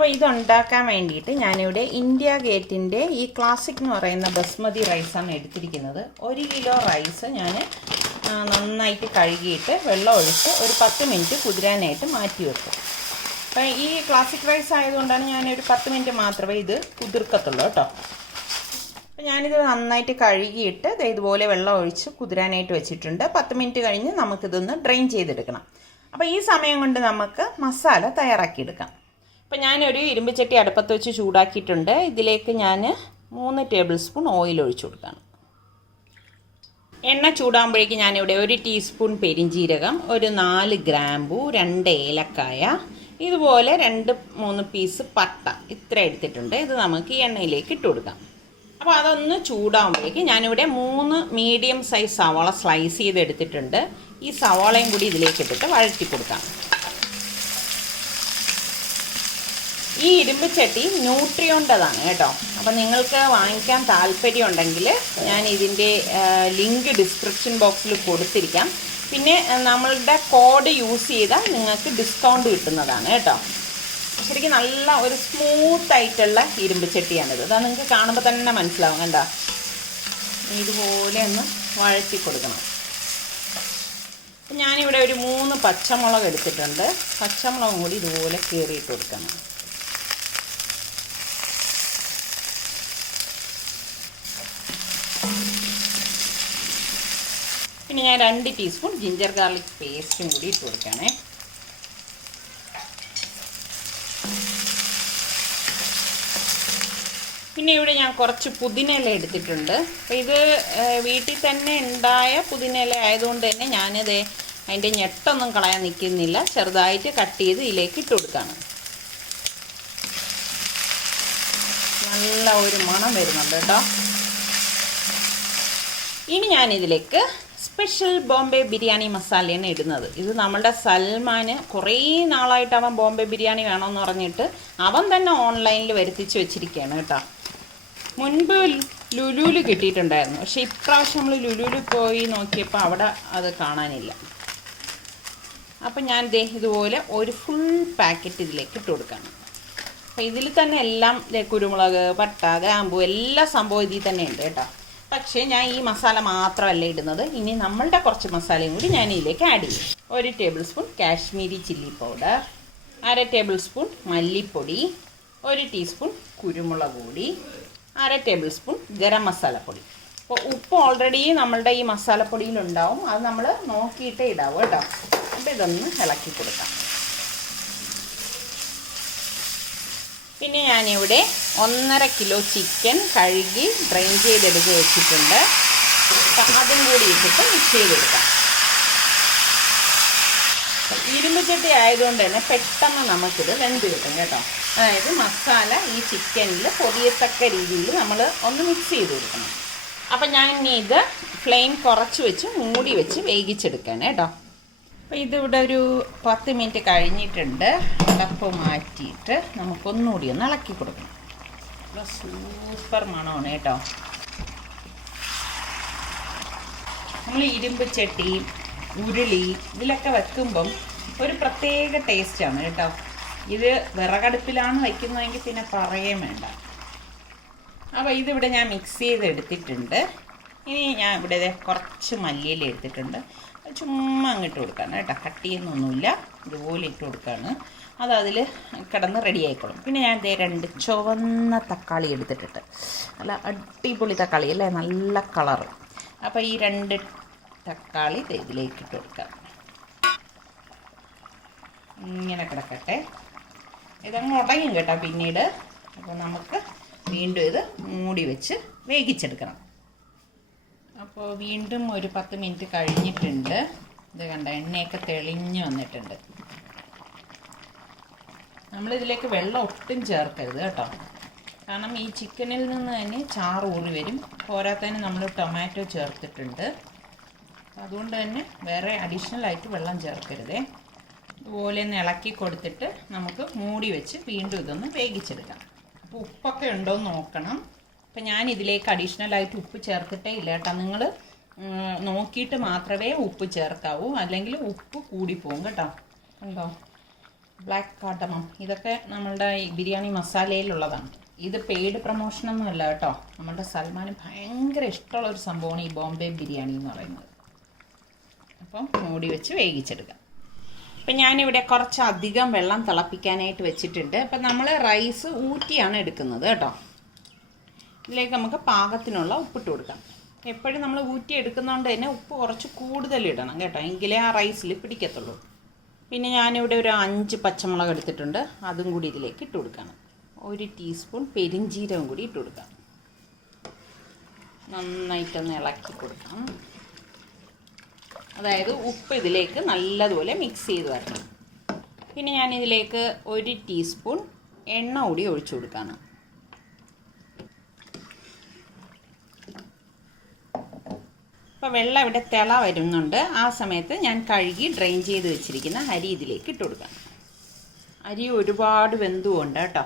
അപ്പോൾ ഇതുണ്ടാക്കാൻ വേണ്ടിയിട്ട് ഞാനിവിടെ ഇന്ത്യ ഗേറ്റിൻ്റെ ഈ ക്ലാസിക് എന്ന് പറയുന്ന ബസ്മതി റൈസാണ് എടുത്തിരിക്കുന്നത്. 1 കിലോ റൈസ് ഞാൻ നന്നായിട്ട് കഴുകിയിട്ട് വെള്ളം ഒഴിച്ച് ഒരു 10 മിനിറ്റ് കുതിരാനായിട്ട് മാറ്റി വെക്കും. അപ്പം ഈ ക്ലാസിക് റൈസ് ആയതുകൊണ്ടാണ് ഞാനൊരു 10 മിനിറ്റ് മാത്രമേ ഇത് കുതിർക്കത്തുള്ളൂ കേട്ടോ. അപ്പം ഞാനിത് നന്നായിട്ട് കഴുകിയിട്ട് ഇതുപോലെ വെള്ളം ഒഴിച്ച് കുതിരാനായിട്ട് വെച്ചിട്ടുണ്ട്. 10 മിനിറ്റ് കഴിഞ്ഞ് നമുക്കിതൊന്ന് ഡ്രെയിൻ ചെയ്തെടുക്കണം. അപ്പോൾ ഈ സമയം കൊണ്ട് നമുക്ക് മസാല തയ്യാറാക്കിയെടുക്കാം. അപ്പോൾ ഞാനൊരു ഇരുമ്പ് ചട്ടി അടുപ്പത്ത് വെച്ച് ചൂടാക്കിയിട്ടുണ്ട്. ഇതിലേക്ക് ഞാൻ 3 ടേബിൾ സ്പൂൺ ഓയിൽ ഒഴിച്ചു കൊടുക്കുകയാണ്. എണ്ണ ചൂടാകുമ്പോഴേക്ക് ഞാനിവിടെ 1 ടീസ്പൂൺ പെരിഞ്ജീരകം, ഒരു 4 ഗ്രാമ്പൂ, 2 ഏലക്കായ, ഇതുപോലെ 2-3 പീസ് പട്ട ഇത്ര എടുത്തിട്ടുണ്ട്. ഇത് നമുക്ക് ഈ എണ്ണയിലേക്ക് ഇട്ട് കൊടുക്കാം. അപ്പോൾ അതൊന്ന് ചൂടാകുമ്പോഴേക്ക് ഞാനിവിടെ 3 മീഡിയം സൈസ് സവാള സ്ലൈസ് ചെയ്ത് എടുത്തിട്ടുണ്ട്. ഈ സവാളയും കൂടി ഇതിലേക്ക് ഇട്ടിട്ട് വഴറ്റി കൊടുക്കാം. ഈ ഇരുമ്പ് ചട്ടി ന്യൂട്രിയോണ്ടതാണ് കേട്ടോ. അപ്പം നിങ്ങൾക്ക് വാങ്ങിക്കാൻ താല്പര്യം ഉണ്ടെങ്കിൽ ഞാൻ ഇതിൻ്റെ ലിങ്ക് ഡിസ്ക്രിപ്ഷൻ ബോക്സിൽ കൊടുത്തിരിക്കാം. പിന്നെ നമ്മളുടെ കോഡ് യൂസ് ചെയ്താൽ നിങ്ങൾക്ക് ഡിസ്കൗണ്ട് കിട്ടുന്നതാണ് കേട്ടോ. ശരിക്കും നല്ല ഒരു സ്മൂത്തായിട്ടുള്ള ഇരുമ്പ് ചട്ടിയാണിത്. അതാ നിങ്ങൾക്ക് കാണുമ്പോൾ തന്നെ മനസ്സിലാവും. കണ്ടോ, ഇതുപോലെ ഒന്ന് വഴറ്റി കൊടുക്കണം. ഞാനിവിടെ ഒരു 3 പച്ചമുളക് എടുത്തിട്ടുണ്ട്. പച്ചമുളകും കൂടി ഇതുപോലെ കീറിയിട്ട് കൊടുക്കണം. പിന്നെ ഞാൻ 2 ടീസ്പൂൺ ജിഞ്ചർ ഗാർലിക് പേസ്റ്റും കൂടി ഇട്ട് കൊടുക്കണേ. പിന്നെ ഇവിടെ ഞാൻ കുറച്ച് പുതിനയില എടുത്തിട്ടുണ്ട്. അപ്പോൾ ഇത് വീട്ടിൽ തന്നെ ഉണ്ടായ പുതിനയില ആയതുകൊണ്ട് തന്നെ ഞാനിത് അതിൻ്റെ ഞെട്ടൊന്നും കളയാൻ നിൽക്കുന്നില്ല. ചെറുതായിട്ട് കട്ട് ചെയ്ത് ഇതിലേക്ക് ഇട്ട് കൊടുക്കുകയാണ്. നല്ല ഒരു മണം വരുന്നുണ്ട് കേട്ടോ. ഇനി ഞാനിതിലേക്ക് സ്പെഷ്യൽ ബോംബെ ബിരിയാണി മസാലയാണ് ഇടുന്നത്. ഇത് നമ്മളുടെ സൽമാന് കുറേ നാളായിട്ട് അവൻ ബോംബെ ബിരിയാണി വേണമെന്ന് പറഞ്ഞിട്ട് അവൻ തന്നെ ഓൺലൈനിൽ വരുത്തിച്ച് വെച്ചിരിക്കുകയാണ് കേട്ടോ. മുൻപ് ലുലുവിൽ കിട്ടിയിട്ടുണ്ടായിരുന്നു. പക്ഷേ ഇപ്രാവശ്യം നമ്മൾ ലുലുവിൽ പോയി നോക്കിയപ്പോൾ അവിടെ അത് കാണാനില്ല. അപ്പം ഞാൻ ഇതുപോലെ ഒരു ഫുൾ പാക്കറ്റ് ഇതിലേക്ക് ഇട്ട് കൊടുക്കണം. അപ്പോൾ ഇതിൽ തന്നെ എല്ലാം കുരുമുളക്, പട്ട, ഗ്രാമ്പു എല്ലാ സംഭവം ഇതിൽ തന്നെ ഉണ്ട് കേട്ടോ. പക്ഷേ ഞാൻ ഈ മസാല മാത്രമല്ല ഇടുന്നത്. ഇനി നമ്മളുടെ കുറച്ച് മസാലയും കൂടി ഞാൻ ഇതിലേക്ക് ആഡ് ചെയ്യും. 1 table spoon Kashmiri chilli powder, 1/2 table spoon മല്ലിപ്പൊടി, 1 ടീസ്പൂൺ കുരുമുളക് പൊടി, 1/2 ടേബിൾ സ്പൂൺ ഗരം മസാലപ്പൊടി. അപ്പോൾ ഉപ്പ് ഓൾറെഡി നമ്മളുടെ ഈ മസാലപ്പൊടിയിലുണ്ടാവും. അത് നമ്മൾ നോക്കിയിട്ടേ ഇടാവും കേട്ടോ. അപ്പോൾ ഇതൊന്ന് ഇളക്കി കൊടുക്കാം. പിന്നെ ഞാനിവിടെ 1.5 കിലോ ചിക്കൻ കഴുകി ഡ്രെയിൻ ചെയ്തെടുത്ത് വെച്ചിട്ടുണ്ട്. അപ്പം അതും കൂടി ഇട്ടിട്ട് മിക്സ് ചെയ്തെടുക്കാം. ഇരുമ്പ് ചട്ടി ആയതുകൊണ്ട് തന്നെ പെട്ടെന്ന് നമുക്കിത് വെന്ത് കിട്ടും കേട്ടോ. അതായത് മസാല ഈ ചിക്കനിൽ പൊതിയത്തക്ക രീതിയിൽ നമ്മൾ ഒന്ന് മിക്സ് ചെയ്ത് കൊടുക്കണം. അപ്പം ഞാൻ ഇനി ഇത് ഫ്ലെയിം കുറച്ച് വെച്ച് മൂടി വെച്ച് വേവിച്ചെടുക്കാൻ കേട്ടോ. അപ്പോൾ ഇതിവിടെ ഒരു 10 മിനിറ്റ് കഴിഞ്ഞിട്ടുണ്ട്. അടപ്പ് മാറ്റിയിട്ട് നമുക്കൊന്നുകൂടി ഒന്ന് ഇളക്കി കൊടുക്കണം. സൂപ്പർ മണമാണ് കേട്ടോ. നമ്മൾ ഇരുമ്പ് ചട്ടി, ഉരുളി ഇതിലൊക്കെ വെക്കുമ്പം ഒരു പ്രത്യേക ടേസ്റ്റാണ് കേട്ടോ. ഇത് വിറകടുപ്പിലാണ് വയ്ക്കുന്നതെങ്കിൽ പിന്നെ പറയുകയും വേണ്ട. അപ്പോൾ ഇതിവിടെ ഞാൻ മിക്സ് ചെയ്ത് എടുത്തിട്ടുണ്ട്. ഇനി ഞാൻ ഇവിടെ കുറച്ച് മല്ലിയില എടുത്തിട്ടുണ്ട്. ചുമ്മാ അങ്ങിട്ട് കൊടുക്കുകയാണ് കേട്ടോ. കട്ട് ചെയ്യുന്നൊന്നുമില്ല, ഇതുപോലെ ഇട്ട് കൊടുക്കുകയാണ്. അത് അതിൽ കിടന്ന് റെഡി ആയിക്കോളും. പിന്നെ ഞാൻ 2 ചുവന്ന തക്കാളി എടുത്തിട്ടുണ്ട്. നല്ല അടിപൊളി തക്കാളി അല്ലേ, നല്ല കളറ്. അപ്പോൾ ഈ 2 തക്കാളി ഇതിലേക്ക് ഇട്ട് കൊടുക്കാം. ഇങ്ങനെ കിടക്കട്ടെ. ഇതങ്ങ് ഉടയും കേട്ടോ പിന്നീട്. അപ്പോൾ നമുക്ക് വീണ്ടും ഇത് മൂടി വെച്ച് വേവിച്ചെടുക്കണം. അപ്പോൾ വീണ്ടും ഒരു 10 മിനിറ്റ് കഴിഞ്ഞിട്ടുണ്ട്. ഇത് കണ്ട എണ്ണയൊക്കെ തെളിഞ്ഞ് വന്നിട്ടുണ്ട്. നമ്മളിതിലേക്ക് വെള്ളം ഒട്ടും ചേർക്കരുത് കേട്ടോ. കാരണം ഈ ചിക്കനിൽ നിന്ന് തന്നെ ചാറ് ഊറി വരും. പോരാത്തതിന് നമ്മൾ ടൊമാറ്റോ ചേർത്തിട്ടുണ്ട്. അതുകൊണ്ട് തന്നെ വേറെ അഡീഷണലായിട്ട് വെള്ളം ചേർക്കരുതേ. ഇതുപോലെ ഒന്ന് ഇളക്കി കൊടുത്തിട്ട് നമുക്ക് മൂടി വെച്ച് വീണ്ടും ഇതൊന്ന് വേവിച്ചെടുക്കാം. അപ്പോൾ ഉപ്പൊക്കെ ഉണ്ടോ എന്ന് നോക്കണം. അപ്പം ഞാൻ ഇതിലേക്ക് അഡീഷണലായിട്ട് ഉപ്പ് ചേർത്തിട്ടേ ഇല്ല കേട്ടോ. നിങ്ങൾ നോക്കിയിട്ട് മാത്രമേ ഉപ്പ് ചേർക്കാവൂ, അല്ലെങ്കിൽ ഉപ്പ് കൂടിപ്പോവും കേട്ടോ. ഉണ്ടോ? ബ്ലാക്ക് കാർഡമം, ഇതൊക്കെ നമ്മളുടെ ഈ ബിരിയാണി മസാലയിലുള്ളതാണ്. ഇത് പെയ്ഡ് പ്രൊമോഷനൊന്നുമല്ല കേട്ടോ. നമ്മളുടെ സൽമാന് ഭയങ്കര ഇഷ്ടമുള്ളൊരു സംഭവമാണ് ഈ ബോംബെ ബിരിയാണി എന്ന് പറയുന്നത്. അപ്പം മൂടി വെച്ച് വേവിച്ചെടുക്കാം. അപ്പം ഞാനിവിടെ കുറച്ചധികം വെള്ളം തിളപ്പിക്കാനായിട്ട് വെച്ചിട്ടുണ്ട്. അപ്പം നമ്മൾ റൈസ് ഊറ്റിയാണ് എടുക്കുന്നത് കേട്ടോ. ഇതിലേക്ക് നമുക്ക് പാകത്തിനുള്ള ഉപ്പിട്ട് കൊടുക്കാം. എപ്പോഴും നമ്മൾ ഊറ്റി എടുക്കുന്നതുകൊണ്ട് തന്നെ ഉപ്പ് കുറച്ച് കൂടുതൽ ഇടണം കേട്ടോ, എങ്കിലേ ആ റൈസിൽ പിടിക്കത്തുള്ളൂ. പിന്നെ ഞാനിവിടെ ഒരു 5 പച്ചമുളക് എടുത്തിട്ടുണ്ട്, അതും കൂടി ഇതിലേക്ക് ഇട്ട് കൊടുക്കണം. 1 ടീസ്പൂൺ പെരിഞ്ജീരകം കൂടി ഇട്ട് കൊടുക്കാം. നന്നായിട്ടൊന്ന് ഇളക്കി കൊടുക്കാം. അതായത് ഉപ്പ് ഇതിലേക്ക് നല്ലതുപോലെ മിക്സ് ചെയ്ത് വരണം. പിന്നെ ഞാനിതിലേക്ക് 1 ടീസ്പൂൺ എണ്ണ കൂടി ഒഴിച്ചു കൊടുക്കാണ്. അപ്പോൾ വെള്ളം ഇവിടെ തിള വരുന്നുണ്ട്. ആ സമയത്ത് ഞാൻ കഴുകി ഡ്രെയിൻ ചെയ്ത് വെച്ചിരിക്കുന്ന അരി ഇതിലേക്ക് ഇട്ട് കൊടുക്കാം. അരി ഒരുപാട് വെന്തുകൊണ്ട് കേട്ടോ.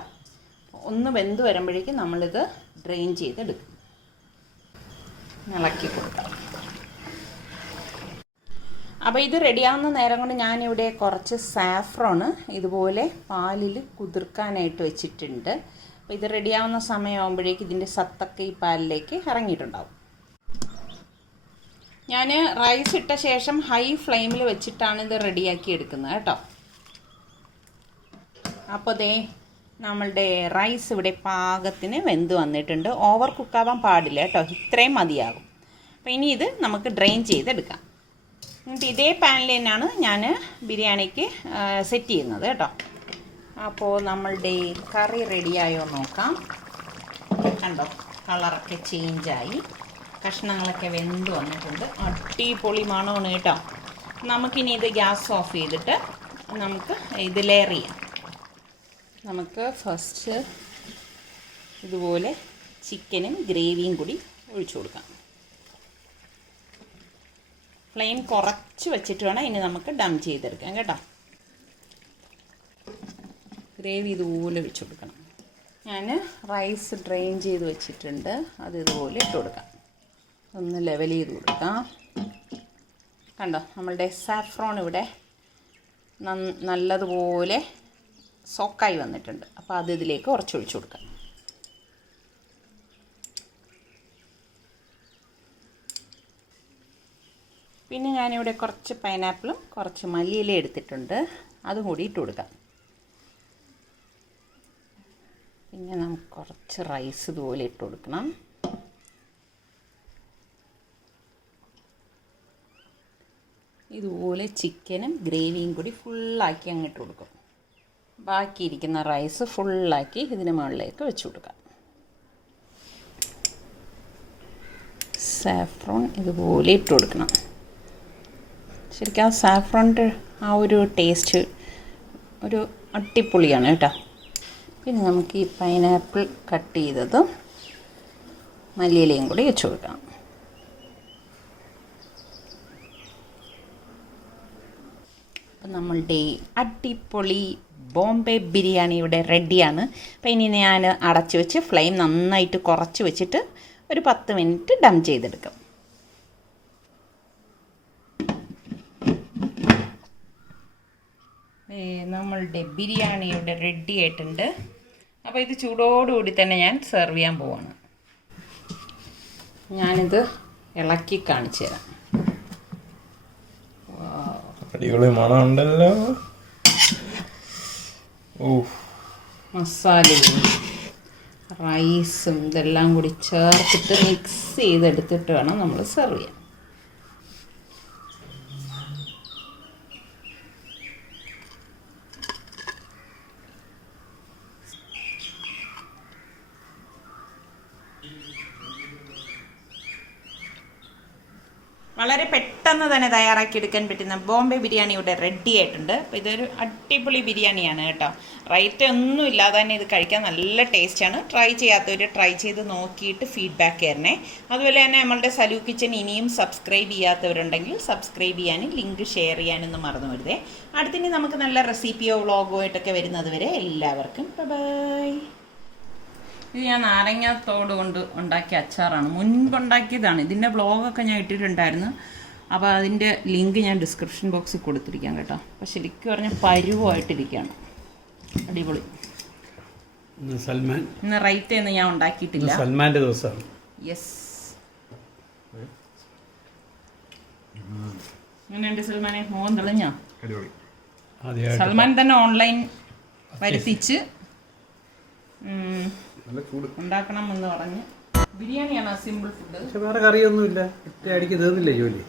ഒന്ന് വെന്ത് വരുമ്പോഴേക്കും നമ്മളിത് ഡ്രെയിൻ ചെയ്തെടുക്കും. ഇളക്കി കൊടുക്കാം. അപ്പോൾ ഇത് റെഡിയാവുന്ന നേരം കൊണ്ട് ഞാനിവിടെ കുറച്ച് സാഫ്രോണ് ഇതുപോലെ പാലിൽ കുതിർക്കാനായിട്ട് വെച്ചിട്ടുണ്ട്. അപ്പോൾ ഇത് റെഡിയാവുന്ന സമയമാകുമ്പോഴേക്കും ഇതിൻ്റെ സത്തൊക്കെ ഈ പാലിലേക്ക് ഇറങ്ങിയിട്ടുണ്ടാവും. ഞാൻ റൈസ് ഇട്ട ശേഷം ഹൈ ഫ്ലെയിമിൽ വെച്ചിട്ടാണ് ഇത് റെഡിയാക്കി എടുക്കുന്നത് കേട്ടോ. അപ്പോൾ ദേ നമ്മളുടെ റൈസ് ഇവിടെ പാകത്തിന് വെന്ത് വന്നിട്ടുണ്ട്. ഓവർ കുക്കാവാൻ പാടില്ല കേട്ടോ, ഇത്രയും മതിയാകും. അപ്പോൾ ഇനി ഇത് നമുക്ക് ഡ്രെയിൻ ചെയ്തെടുക്കാം. എന്നിട്ട് ഇതേ പാനിൽ തന്നെയാണ് ഞാൻ ബിരിയാണിക്ക് സെറ്റ് ചെയ്യുന്നത് കേട്ടോ. അപ്പോൾ നമ്മളുടെ കറി റെഡിയായോ നോക്കാം. കണ്ടോ, കളറൊക്കെ ചേഞ്ചായി, കഷ്ണങ്ങളൊക്കെ വെന്ത് വന്നിട്ടുണ്ട്. അടിപൊളി മണമാണ് കേട്ടോ. നമുക്കിനി ഇത് ഗ്യാസ് ഓഫ് ചെയ്തിട്ട് നമുക്ക് ഇത് ലെയർ ചെയ്യാം. നമുക്ക് ഫസ്റ്റ് ഇതുപോലെ ചിക്കനും ഗ്രേവിയും കൂടി ഒഴിച്ചു കൊടുക്കാം. ഫ്ലെയിം കുറച്ച് വെച്ചിട്ട് വേണം ഇനി നമുക്ക് ഡം ചെയ്തെടുക്കാം കേട്ടോ. ഗ്രേവി ഇതുപോലെ ഒഴിച്ചു കൊടുക്കണം. ഞാൻ റൈസ് ഡ്രെയിൻ ചെയ്ത് വെച്ചിട്ടുണ്ട്, അത് ഇതുപോലെ ഇട്ട് കൊടുക്കാം. ഒന്ന് ലെവൽ ചെയ്ത് കൊടുക്കാം. കണ്ടോ, നമ്മളുടെ സാഫ്രോൺ ഇവിടെ നല്ലതുപോലെ സോക്കായി വന്നിട്ടുണ്ട്. അപ്പോൾ അത് ഇതിലേക്ക് കുറച്ചൊഴിച്ചു കൊടുക്കാം. പിന്നെ ഞാനിവിടെ കുറച്ച് പൈനാപ്പിളും കുറച്ച് മല്ലിയില എടുത്തിട്ടുണ്ട്, അതും കൂടി ഇട്ട് കൊടുക്കാം. പിന്നെ നമുക്ക് കുറച്ച് റൈസ് ഇതുപോലെ ഇട്ട് കൊടുക്കണം. ഇതുപോലെ ചിക്കനും ഗ്രേവിയും കൂടി ഫുള്ളാക്കി അങ്ങിട്ട് കൊടുക്കും. ബാക്കിയിരിക്കുന്ന റൈസ് ഫുള്ളാക്കി ഇതിന് മുകളിലേക്ക് വെച്ച് കൊടുക്കാം. സാഫ്രോൺ ഇതുപോലെ ഇട്ട് കൊടുക്കണം. ശരിക്കും ആ സാഫ്രോണിൻ്റെ ആ ഒരു ടേസ്റ്റ് ഒരു അടിപൊളിയാണ് കേട്ടോ. പിന്നെ നമുക്ക് ഈ പൈനാപ്പിൾ കട്ട് ചെയ്തതും മല്ലിയിലയും കൂടി വെച്ച് കൊടുക്കാം. അപ്പം നമ്മളുടെ അടിപൊളി ബോംബെ ബിരിയാണി ഇവിടെ റെഡിയാണ്. അപ്പോൾ ഇനി ഞാൻ അടച്ച് വെച്ച് ഫ്ലെയിം നന്നായിട്ട് കുറച്ച് വെച്ചിട്ട് ഒരു 10 മിനിറ്റ് ഡം ചെയ്തെടുക്കും. നമ്മളുടെ ബിരിയാണി ഇവിടെ റെഡി ആയിട്ടുണ്ട്. അപ്പോൾ ഇത് ചൂടോടുകൂടി തന്നെ ഞാൻ സെർവ് ചെയ്യാൻ പോവാണ്. ഞാനിത് ഇളക്കി കാണിച്ചു തരാം. അടിപൊളി മണമുണ്ടല്ലോ. മസാലയും റൈസും ഇതെല്ലാം കൂടി ചേർത്തിട്ട് മിക്സ് ചെയ്തെടുത്തിട്ട് വേണം നമ്മൾ സെർവ് ചെയ്യാൻ. വളരെ പെട്ടെന്ന് തന്നെ തയ്യാറാക്കിയെടുക്കാൻ പറ്റുന്ന ബോംബെ ബിരിയാണി ഇവിടെ റെഡി ആയിട്ടുണ്ട്. അപ്പോൾ ഇതൊരു അടിപൊളി ബിരിയാണിയാണ് കേട്ടോ. റൈറ്റ് ഒന്നും ഇല്ലാതെ തന്നെ ഇത് കഴിക്കാൻ നല്ല ടേസ്റ്റാണ്. ട്രൈ ചെയ്യാത്തവർ ട്രൈ ചെയ്ത് നോക്കിയിട്ട് ഫീഡ്ബാക്ക് തരണേ. അതുപോലെ തന്നെ നമ്മളുടെ സലു കിച്ചൻ ഇനിയും സബ്സ്ക്രൈബ് ചെയ്യാത്തവരുണ്ടെങ്കിൽ സബ്സ്ക്രൈബ് ചെയ്യാനും ലിങ്ക് ഷെയർ ചെയ്യാനൊന്നും മറന്നു വരുതേ. അടുത്തിനി നമുക്ക് നല്ല റെസിപ്പിയോ വ്ളോഗോ ആയിട്ടൊക്കെ വരുന്നത് വരെ എല്ലാവർക്കും ബൈ. ഇത് ഞാൻ നാരങ്ങാത്തോട് കൊണ്ട് ഉണ്ടാക്കിയ അച്ചാറാണ്. മുൻപുണ്ടാക്കിയതാണ്. ഇതിൻ്റെ വ്ളോഗൊക്കെ ഞാൻ ഇട്ടിട്ടുണ്ടായിരുന്നു. അപ്പോൾ അതിൻ്റെ ലിങ്ക് ഞാൻ ഡിസ്ക്രിപ്ഷൻ ബോക്സിൽ കൊടുത്തിരിക്കാം കേട്ടോ. അപ്പോൾ ശരിക്കും പറഞ്ഞാൽ പരുവമായിട്ടിരിക്കുകയാണ്. അടിപൊളി. സൽമാൻ ഇന്ന് റൈറ്റ് എന്ന് ഞാൻ ഉണ്ടാക്കിയിട്ടില്ല. സൽമാൻ്റെ ദിവസമാണ്. യെസ്. എങ്ങനെയുണ്ട് സൽമാനെ? മോൻ തെളിഞ്ഞോ? സൽമാൻ തന്നെ ഓൺലൈൻ വരുത്തിച്ച് ഉണ്ടാക്കണം എന്ന് പറഞ്ഞ്. ബിരിയാണിയാണ് സിമ്പിൾ ഫുഡ്. പക്ഷെ വേറെ കറിയൊന്നുമില്ല. ഒറ്റ അടിക്ക് തീർന്നില്ലേ ജോലി?